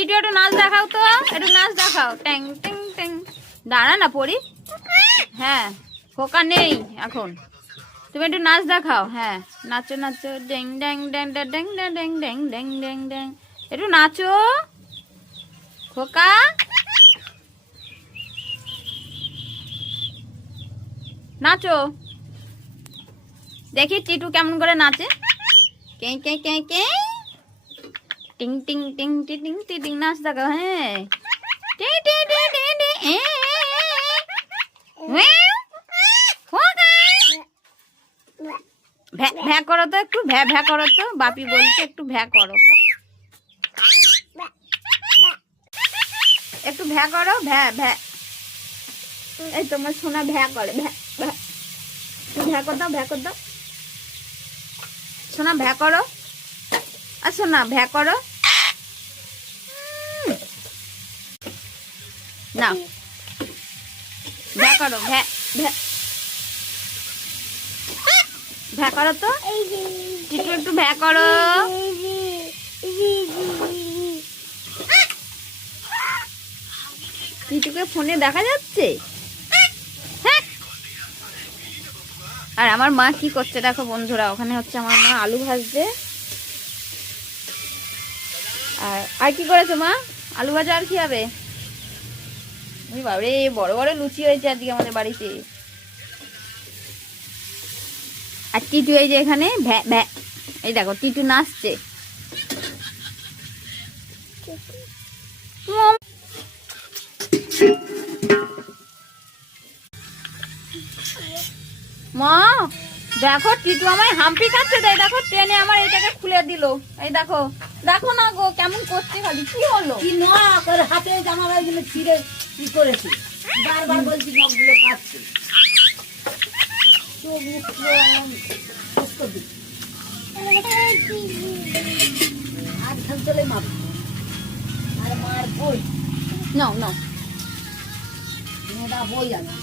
টিটু একটু নাচ দেখাও তো, একটু নাচ দেখাও। ট্যাং ট্যাং ট্যাং। দাঁড়া না পড়ি। হ্যাঁ খোকা নেই এখন, তুমি একটু নাচ দেখাও। হ্যাঁ নাচো নাচো, ড্যাং ড্যাং ড্যাং ড্যাং ড্যাং ড্যাং ড্যাং ড্যাং ড্যাং ড্যাং। একটু নাচো খোকা। নাচো দেখি টিটু কেমন করে নাচে। কে কে কে কে টিং টিং টিং টিং টিং টিং নাচ দেখাও। হ্যাঁ টি টি টি টি টি এ ভ্যা ভ্যা করো তো, একটু ভ্যা ভ্যা করো তো, বাপি বলছে একটু ভ্যা করো, একটু ভ্যা করো, ভ্যা ভ্যা। এই তোমার সোনা ভ্যা করে, ভ্যা ভ্যা, ভ্যা কর দাও, ভ্যা কর দাও সোনা, ভ্যা করো। আর সোনা ভ্যা করো না, ভ্যা করো, ভ্যা ভ্যা ভ্যা করো তো, টিটু একটু ভ্যা করো। টিটুকে ফোনে দেখা যাচ্ছে। আর আমার মা কি করছে দেখো বন্ধুরা, ওখানে হচ্ছে আমার মা আলু ভাজছে। আর কি করেছো মা? আলু ভাজা আর কি হবে? বাবারে বড় বড় লুচি হয়েছে আজকে আমাদের বাড়িতে। আর টিটু এই যে এখানে ভ্যা ভ্যা, এই দেখো টিটু নাচছে। মা দেখো টিটু আমায় হাম্পি খাচ্ছে, তাই দেখো ট্রেনে আমার এটাকে খুলে দিল। এই দেখো দেখো না গো কেমন করছে, খালি কি হলো? কি নখ ওর হাতে জামাগুলো ছিঁড়ে কি করেছে, বারবার বলছি নখগুলো কাটছে। চোখ মুখ আর খান চলে মার আর মার বই নাও নাও মেয়েরা বই আছে।